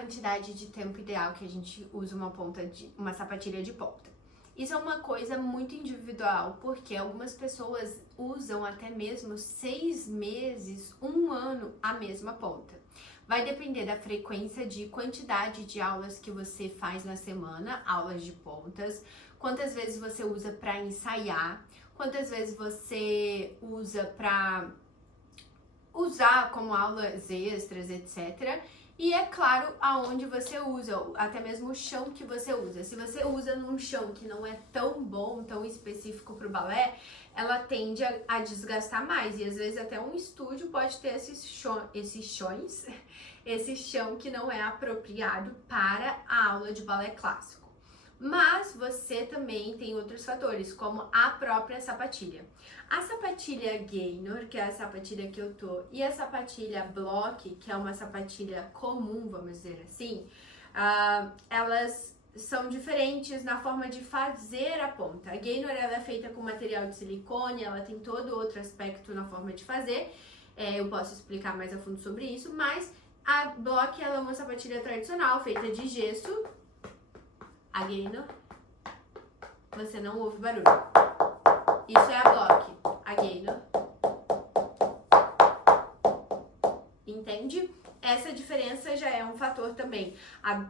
quantidade de tempo ideal que a gente usa uma sapatilha de ponta. Isso é uma coisa muito individual, porque algumas pessoas usam até mesmo 6 meses, 1 ano a mesma ponta. Vai depender da frequência de quantidade de aulas que você faz na semana, aulas de pontas, quantas vezes você usa para ensaiar, quantas vezes você usa para usar como aulas extras, etc. E é claro, aonde você usa, até mesmo o chão que você usa. Se você usa num chão que não é tão bom, tão específico para o balé, ela tende a desgastar mais. E às vezes até um estúdio pode ter esse chão que não é apropriado para a aula de balé clássico. Mas você também tem outros fatores, como a própria sapatilha. A sapatilha Gaynor, que é a sapatilha que eu tô, e a sapatilha Block, que é uma sapatilha comum, vamos dizer assim, elas são diferentes na forma de fazer a ponta. A Gaynor, ela é feita com material de silicone, ela tem todo outro aspecto na forma de fazer. Eu posso explicar mais a fundo sobre isso, mas a Block, ela é uma sapatilha tradicional, feita de gesso. A Gaynor, você não ouve barulho. Isso é a Block. A Gaynor. Entende? Essa diferença já é um fator também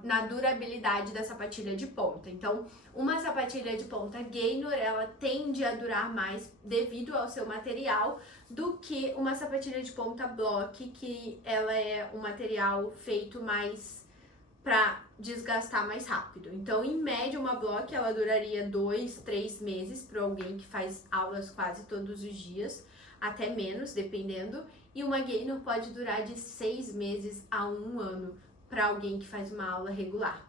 na durabilidade da sapatilha de ponta. Então, uma sapatilha de ponta Gaynor, ela tende a durar mais devido ao seu material do que uma sapatilha de ponta Block, que ela é um material feito mais para desgastar mais rápido. Então, em média, uma Block, ela duraria 2, 3 meses para alguém que faz aulas quase todos os dias, até menos, dependendo. E uma Gaynor pode durar de 6 meses a 1 ano para alguém que faz uma aula regular.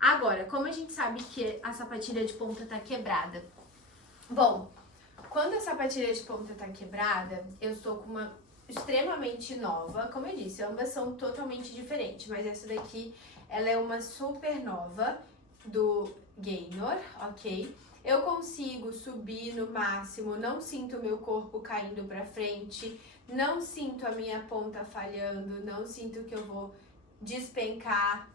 Agora, como a gente sabe que a sapatilha de ponta tá quebrada? Bom, quando a sapatilha de ponta tá quebrada, eu estou com uma extremamente nova. Como eu disse, ambas são totalmente diferentes, mas essa daqui, ela é uma super nova do Gaynor, ok? Eu consigo subir no máximo, não sinto o meu corpo caindo pra frente, não sinto a minha ponta falhando, não sinto que eu vou despencar,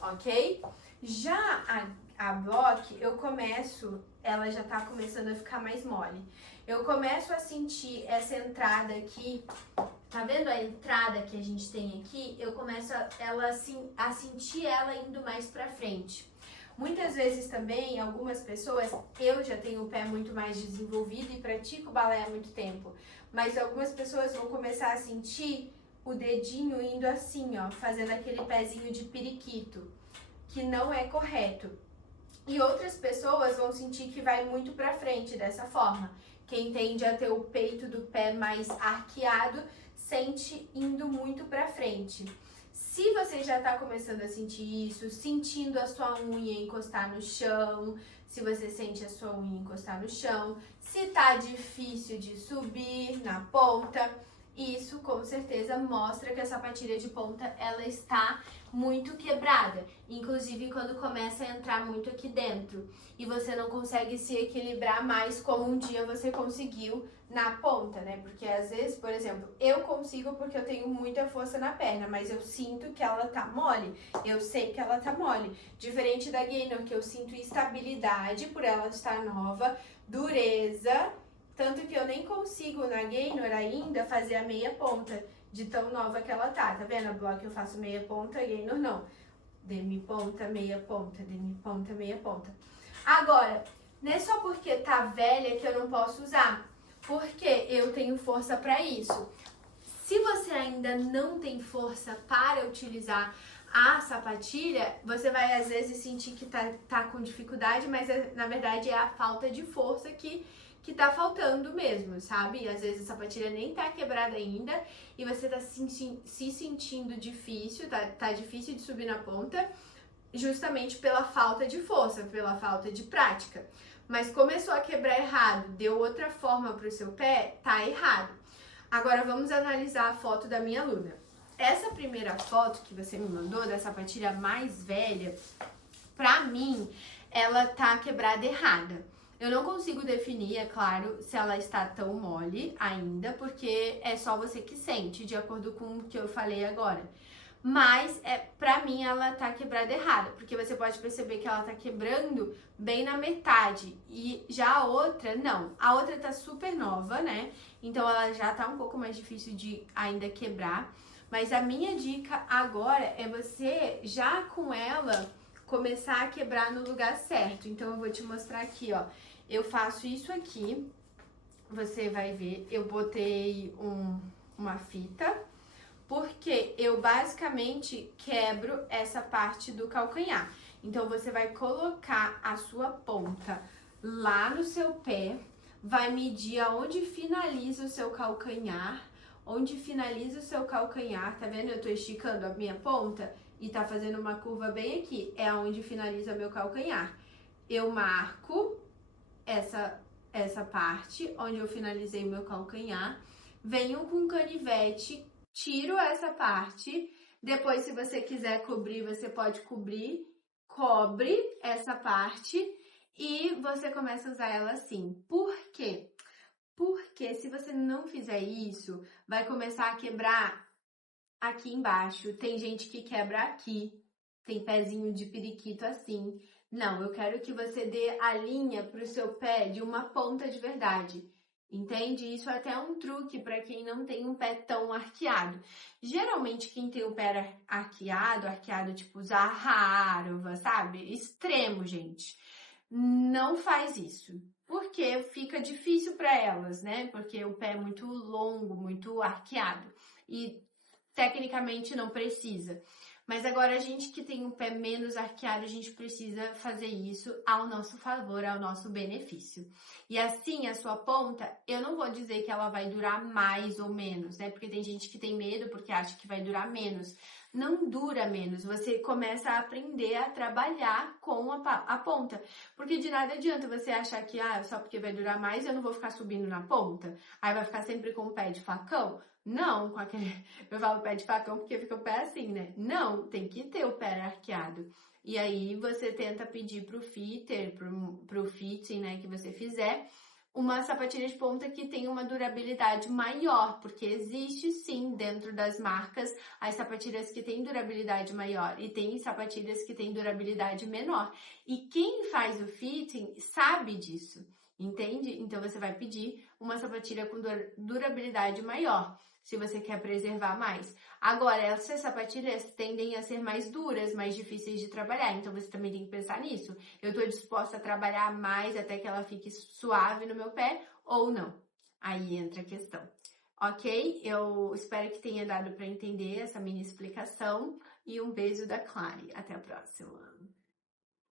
ok? Já a Block, ela já tá começando a ficar mais mole. Eu começo a sentir essa entrada aqui, tá vendo a entrada que a gente tem aqui? Eu começo a sentir ela indo mais pra frente. Muitas vezes também, algumas pessoas, eu já tenho o pé muito mais desenvolvido e pratico balé há muito tempo, mas algumas pessoas vão começar a sentir o dedinho indo assim, ó, fazendo aquele pezinho de periquito, que não é correto. E outras pessoas vão sentir que vai muito pra frente dessa forma. Quem tende a ter o peito do pé mais arqueado, sente indo muito pra frente. Se você já tá começando a sentir isso, sentindo a sua unha encostar no chão, se você sente a sua unha encostar no chão, se tá difícil de subir na ponta, isso com certeza mostra que a sapatilha de ponta ela está muito quebrada, inclusive quando começa a entrar muito aqui dentro e você não consegue se equilibrar mais como um dia você conseguiu na ponta, né? Porque às vezes, por exemplo, eu consigo porque eu tenho muita força na perna, mas eu sinto que ela tá mole, eu sei que ela tá mole. Diferente da Gaynor, que eu sinto estabilidade por ela estar nova, dureza, tanto que eu nem consigo na Gaynor ainda fazer a meia ponta de tão nova que ela tá vendo? A Block eu faço meia ponta, a Gaynor não. Demi ponta, meia ponta, demi ponta, meia ponta. Agora, não é só porque tá velha que eu não posso usar, porque eu tenho força para isso. Se você ainda não tem força para utilizar a sapatilha, você vai às vezes sentir que tá com dificuldade, mas na verdade é a falta de força que tá faltando mesmo, sabe? Às vezes a sapatilha nem tá quebrada ainda e você tá se sentindo difícil, tá difícil de subir na ponta, justamente pela falta de força, pela falta de prática. Mas começou a quebrar errado, deu outra forma pro seu pé, tá errado. Agora vamos analisar a foto da minha aluna. Essa primeira foto que você me mandou, da sapatilha mais velha, pra mim, ela tá quebrada errada. Eu não consigo definir, é claro, se ela está tão mole ainda, porque é só você que sente, de acordo com o que eu falei agora. mas pra mim ela tá quebrada errada, porque você pode perceber que ela tá quebrando bem na metade, e já a outra não. A outra tá super nova, né? Então ela já tá um pouco mais difícil de ainda quebrar, mas a minha dica agora é você já com ela começar a quebrar no lugar certo. Então eu vou te mostrar aqui, ó. Eu faço isso aqui, você vai ver, eu botei uma fita, porque eu basicamente quebro essa parte do calcanhar. Então você vai colocar a sua ponta lá no seu pé, vai medir aonde finaliza o seu calcanhar, onde finaliza o seu calcanhar, tá vendo? Eu tô esticando a minha ponta e tá fazendo uma curva bem aqui, é onde finaliza meu calcanhar. Eu marco essa parte onde eu finalizei meu calcanhar, venho com um canivete, tiro essa parte, depois se você quiser cobrir, você pode cobrir, cobre essa parte e você começa a usar ela assim. Por quê? Porque se você não fizer isso, vai começar a quebrar aqui embaixo. Tem gente que quebra aqui, tem pezinho de periquito assim. Não, eu quero que você dê a linha pro seu pé de uma ponta de verdade. Entende? Isso é até um truque para quem não tem um pé tão arqueado. Geralmente quem tem o pé arqueado tipo Zaharova, sabe? Extremo, gente. Não faz isso. Porque fica difícil para elas, né? Porque o pé é muito longo, muito arqueado. E tecnicamente não precisa. Mas agora a gente que tem um pé menos arqueado, a gente precisa fazer isso ao nosso favor, ao nosso benefício. E assim, a sua ponta, eu não vou dizer que ela vai durar mais ou menos, né? Porque tem gente que tem medo porque acha que vai durar menos. Não dura menos, você começa a aprender a trabalhar com a ponta. Porque de nada adianta você achar que, só porque vai durar mais, eu não vou ficar subindo na ponta. Aí vai ficar sempre com o pé de facão. Não, com aquele. Eu falo pé de facão porque fica o pé assim, né? Não, tem que ter o pé arqueado. E aí você tenta pedir pro fitter, pro fitting, né, que você fizer, uma sapatilha de ponta que tenha uma durabilidade maior, porque existe sim dentro das marcas as sapatilhas que têm durabilidade maior e tem sapatilhas que têm durabilidade menor. E quem faz o fitting sabe disso, entende? Então você vai pedir uma sapatilha com durabilidade maior, se você quer preservar mais. Agora, essas sapatilhas tendem a ser mais duras, mais difíceis de trabalhar, então você também tem que pensar nisso. Eu tô disposta a trabalhar mais até que ela fique suave no meu pé ou não? Aí entra a questão. Ok? Eu espero que tenha dado para entender essa mini explicação e um beijo da Clary. Até a próxima!